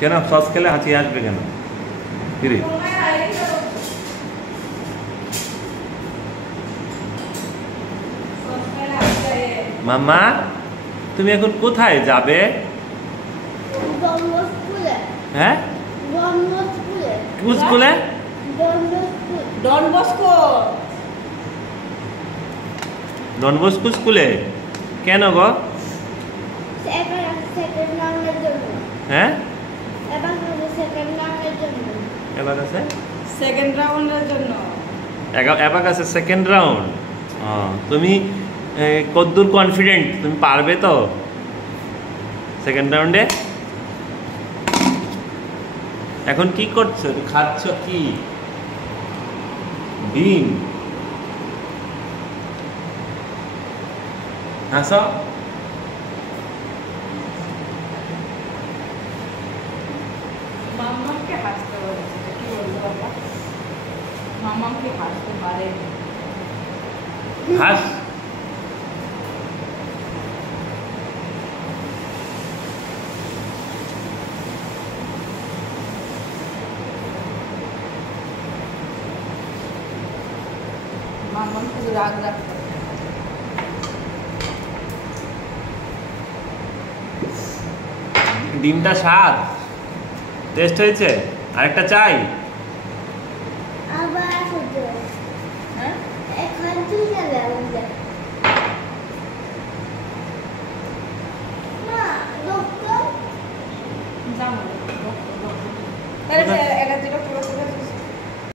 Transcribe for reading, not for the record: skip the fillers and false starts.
কেন সস খেলে হাঁচি আসবে কেন? কিরে মাম্মা, তুমি এখন কোথায় যাবে? হ্যাঁ, কোন স্কুলে? ডন বস্কো স্কুলে। কেন গো? হ্যাঁ, সেকেন্ড রাউন্ডের জন্য। অ্যাবাকাসের সেকেন্ড রাউন্ড। তুমি কতদূর কনফিডেন্ট তুমি পারবে তো সেকেন্ড রাউন্ডে? এখন কি করছো? খাচ্ছ কি? ডিম। হাসো। মাম্মাকে হাসতে বলেছে, কি বলবো বাবা? মাম্মাকে হাসতে পারে। হাস। মাম্মা শুধু রাগ রাগ করে। ডিমটা স্বাদ টেস্ট হয়েছে। আরেকটা চাই।